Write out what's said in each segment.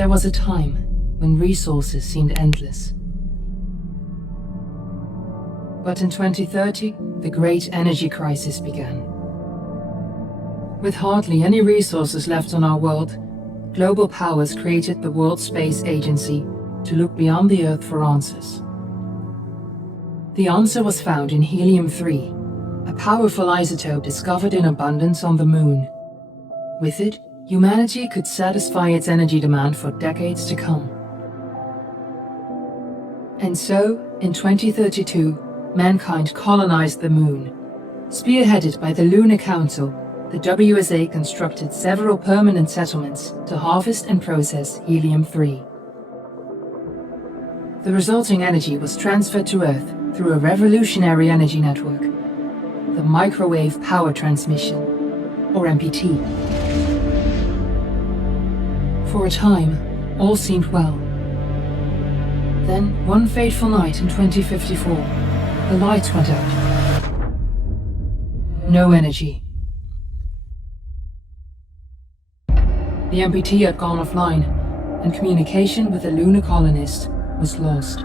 There was a time when resources seemed endless. But in 2030, the great energy crisis began. With hardly any resources left on our world, global powers created the World Space Agency to look beyond the Earth for answers. The answer was found in Helium-3, a powerful isotope discovered in abundance on the Moon. With it, humanity could satisfy its energy demand for decades to come. And so, in 2032, mankind colonized the Moon. Spearheaded by the Lunar Council, the WSA constructed several permanent settlements to harvest and process Helium-3. The resulting energy was transferred to Earth through a revolutionary energy network, the Microwave Power Transmission, or MPT. For a time, all seemed well. Then, one fateful night in 2054, the lights went out. No energy. The MPT had gone offline, and communication with the lunar colonist was lost.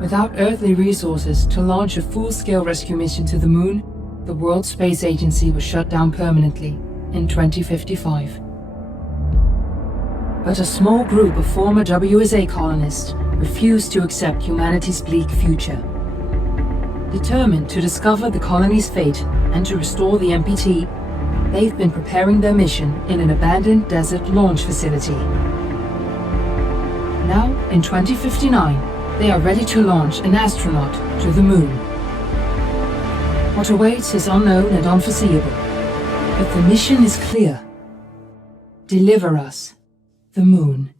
Without earthly resources to launch a full-scale rescue mission to the Moon, the World Space Agency was shut down permanently in 2055. But a small group of former WSA colonists refused to accept humanity's bleak future. Determined to discover the colony's fate and to restore the MPT, they've been preparing their mission in an abandoned desert launch facility. Now, in 2059, they are ready to launch an astronaut to the Moon. What awaits is unknown and unforeseeable, but the mission is clear. Deliver us the Moon.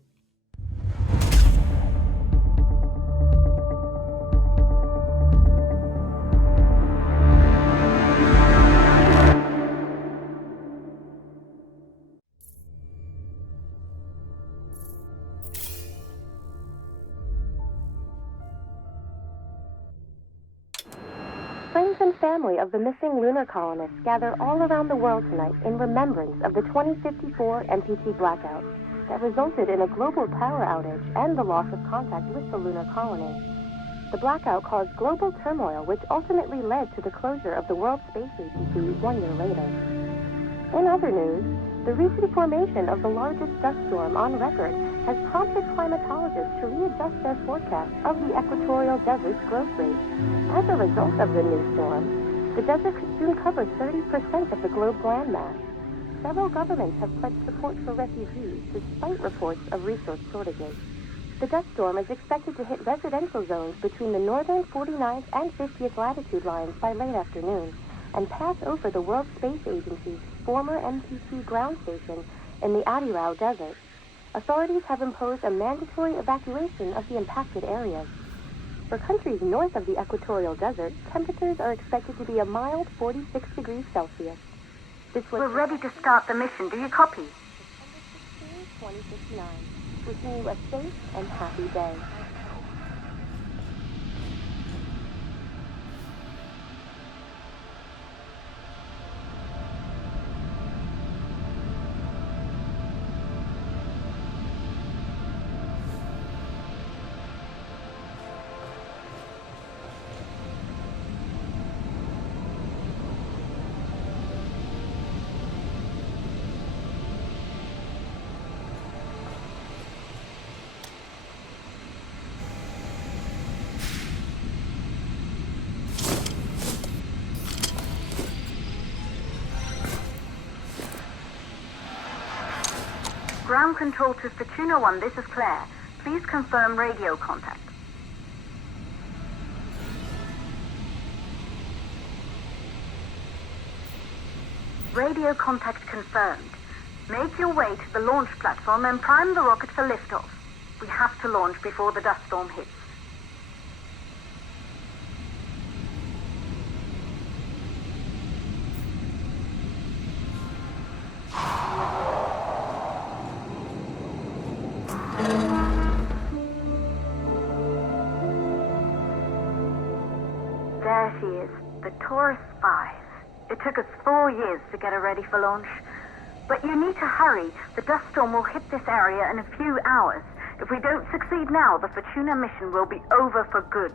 Friends and family of the missing lunar colonists gather all around the world tonight in remembrance of the 2054 MPT blackout that resulted in a global power outage and the loss of contact with the lunar colony. The blackout caused global turmoil, which ultimately led to the closure of the World Space Agency 1 year later. In other news, the recent formation of the largest dust storm on record has prompted climatologists to readjust their forecast of the equatorial desert's growth rate. As a result of the new storm, the desert could soon cover 30% of the globe's landmass. Several governments have pledged support for refugees, despite reports of resource shortages. The dust storm is expected to hit residential zones between the northern 49th and 50th latitude lines by late afternoon, and pass over the World Space Agency's former MPT ground station in the Adirau Desert. Authorities have imposed a mandatory evacuation of the impacted areas. For countries north of the equatorial desert, temperatures are expected to be a mild 46 degrees Celsius. We're ready to start the mission. Do you copy? 2059. Wishing you a safe and happy day. Ground control to Fortuna 1, this is Claire. Please confirm radio contact. Radio contact confirmed. Make your way to the launch platform and prime the rocket for liftoff. We have to launch before the dust storm hits. There she is, the Taurus 5. It took us 4 years to get her ready for launch. But you need to hurry. The dust storm will hit this area in a few hours. If we don't succeed now, the Fortuna mission will be over for good.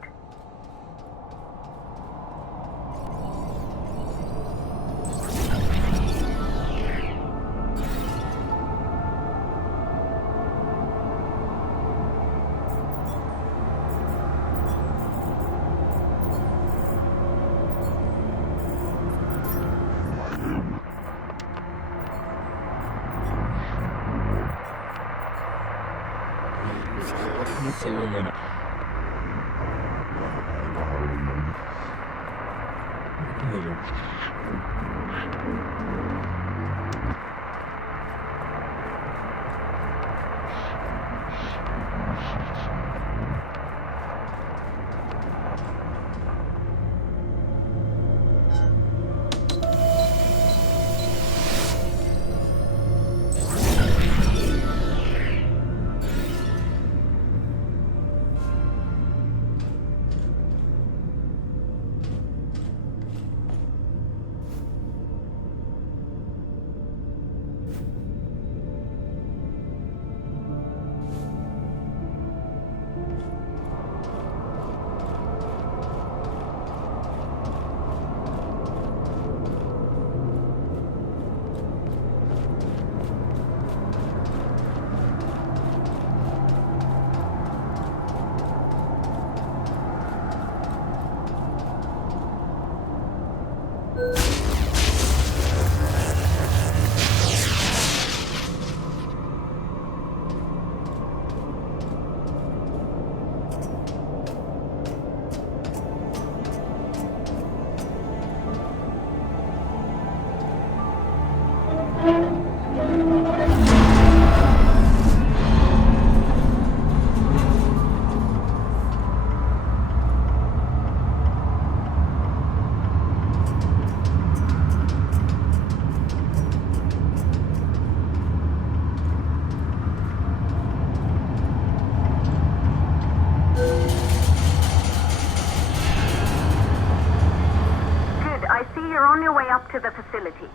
To the facility.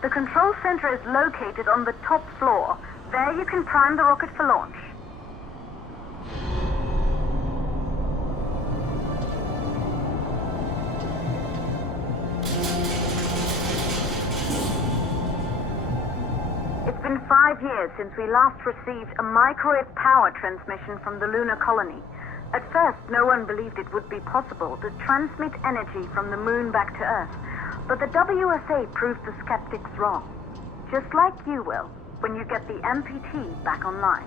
The control center is located on the top floor. There you can prime the rocket for launch. It's been 5 years since we last received a microwave power transmission from the lunar colony. At first, no one believed it would be possible to transmit energy from the moon back to Earth. But the WSA proved the skeptics wrong. Just like you will, when you get the MPT back online.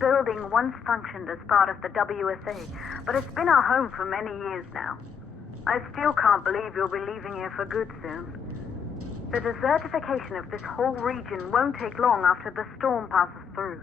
Building once functioned as part of the WSA, but it's been our home for many years now. I still can't believe you'll be leaving here for good soon. The desertification of this whole region won't take long after the storm passes through.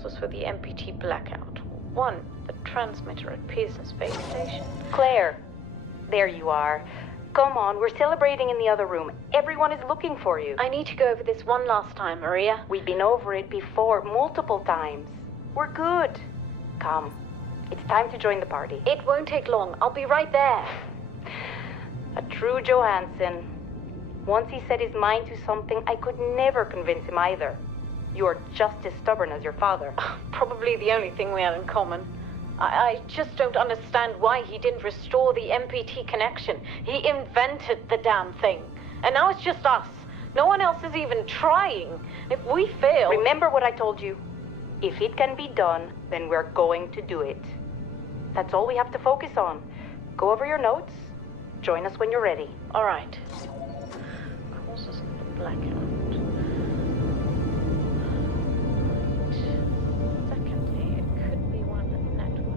sources for the MPT blackout. One, the transmitter at Pearson Space Station. Claire, there you are. Come on, we're celebrating in the other room. Everyone is looking for you. I need to go over this one last time, Maria. We've been over it before, multiple times. We're good. Come, it's time to join the party. It won't take long. I'll be right there. A true Johansson. Once he set his mind to something, I could never convince him either. You are just as stubborn as your father. Probably the only thing we have in common. I just don't understand why he didn't restore the MPT connection. He invented the damn thing. And now it's just us. No one else is even trying. If we fail... Remember what I told you. If it can be done, then we're going to do it. That's all we have to focus on. Go over your notes. Join us when you're ready. All right. Causes of the blackout. Secondly, it could be one network.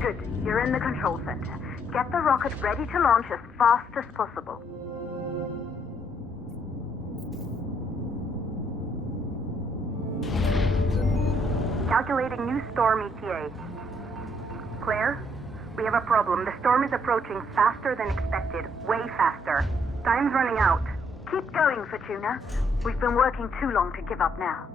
Good. You're in the control center. Get the rocket ready to launch as fast as possible. Calculating new storm ETA. Claire, we have a problem. The storm is approaching faster than expected. Way faster. Time's running out. Keep going, Fortuna. We've been working too long to give up now.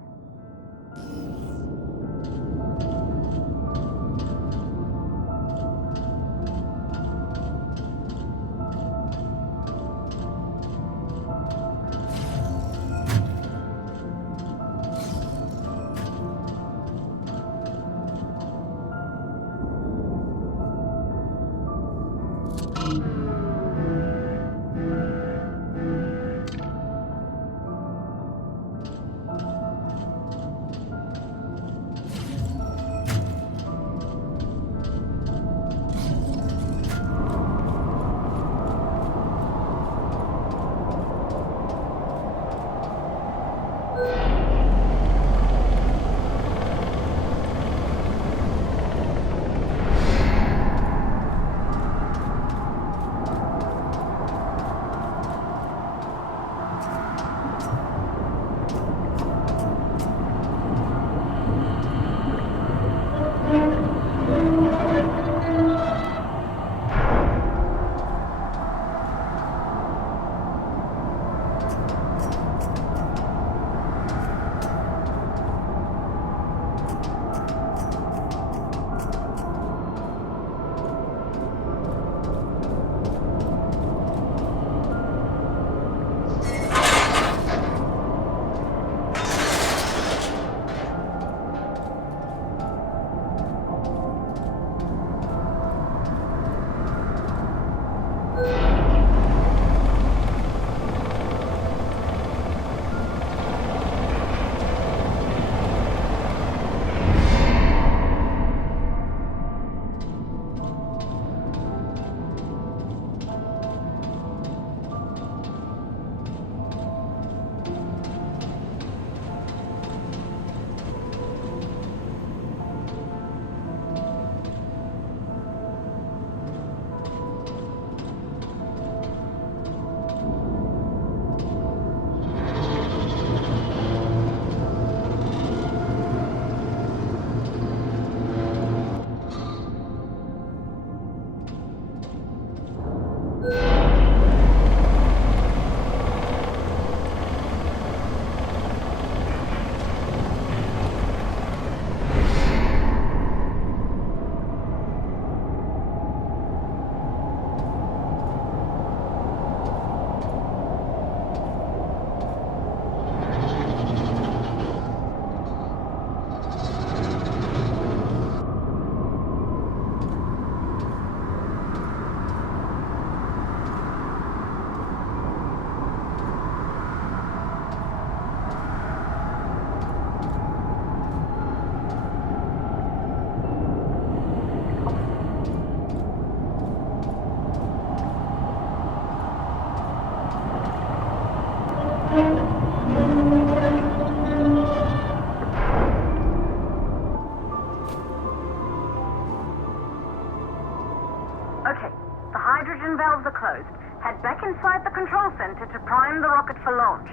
Okay, the hydrogen valves are closed. Head back inside the control center to prime the rocket for launch.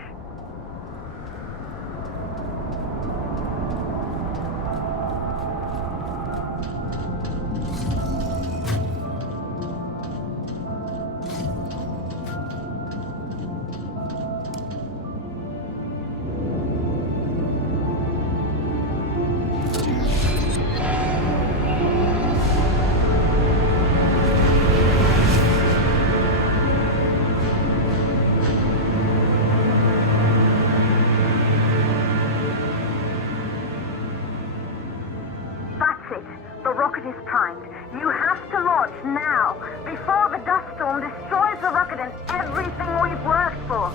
That's it. The rocket is primed. You have to launch now, before the dust storm destroys the rocket and everything we've worked for.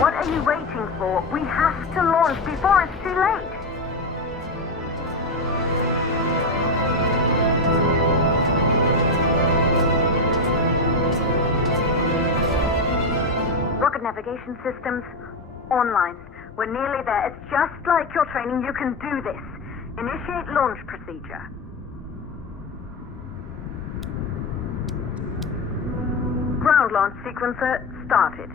What are you waiting for? We have to launch before it's too late. Rocket navigation systems online. We're nearly there. It's just like your training. You can do this. Initiate launch procedure. Ground launch sequencer started.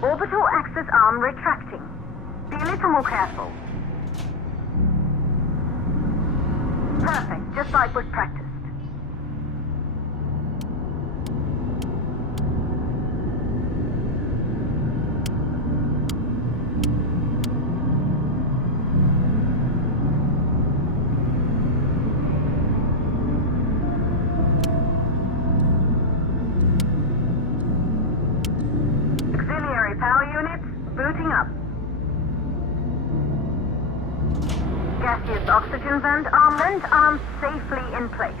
Orbital access arm retracting. Be a little more careful. Perfect, just like we've practiced. Auxiliary power units booting up. Gaseous oxygen vent arms safely in place.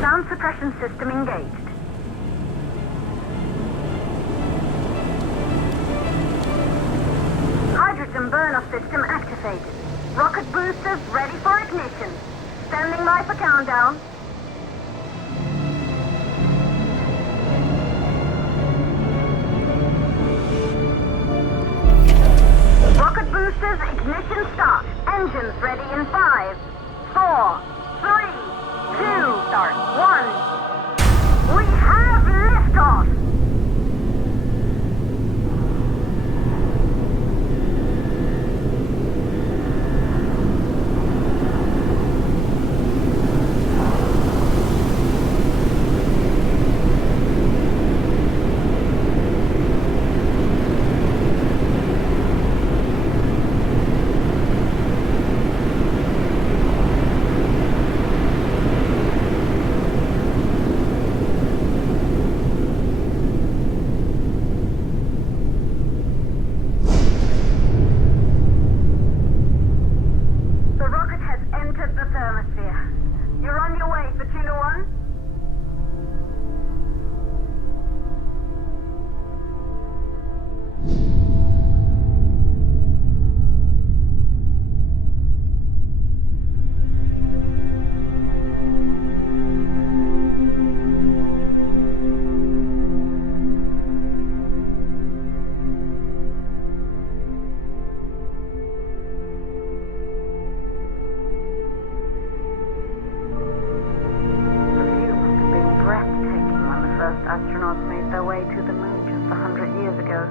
Sound suppression system engaged. Hydrogen burn-off system activated. Rocket boosters ready for ignition. Standing by for countdown. Rocket boosters ignition start. Engines ready in 5, 4, 3, 2, start, 1. We have liftoff! astronauts made their way to the moon just 100 years ago.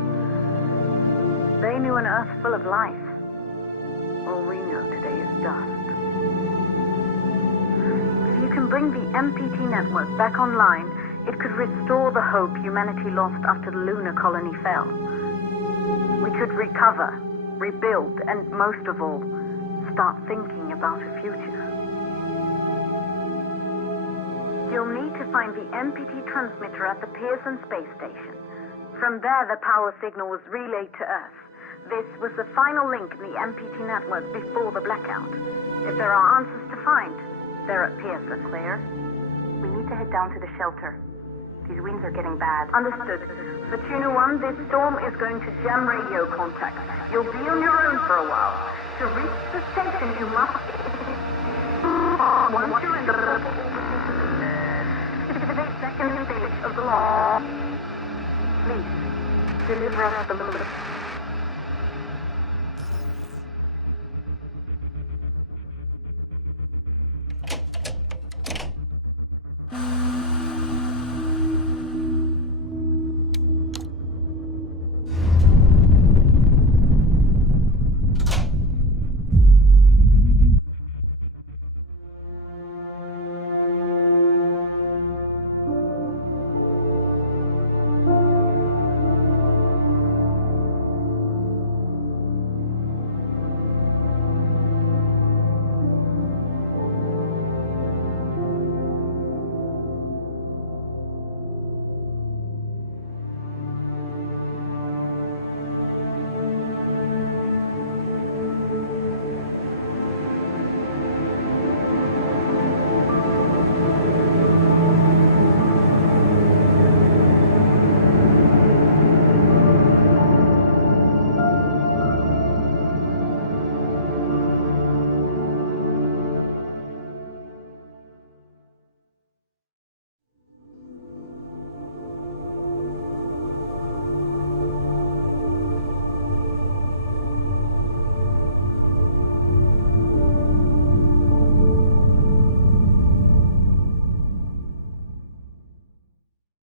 They knew an Earth full of life. All we know today is dust. If you you can bring the MPT network back online, it could restore the hope humanity lost after the lunar colony fell. We could recover, rebuild, and most of all, start thinking about a future. You'll need to find the MPT transmitter at the Pearson space station. From there, the power signal was relayed to Earth. This was the final link in the MPT network before the blackout. If there are answers to find, they're at Pearson. Claire, we need to head down to the shelter. These winds are getting bad. Understood. For Tuna 1, this storm is going to jam radio contact. You'll be on your own for a while. To reach the station, you must... Once you're in the purple... 58 second stage of the launch. Please, deliver us the loop.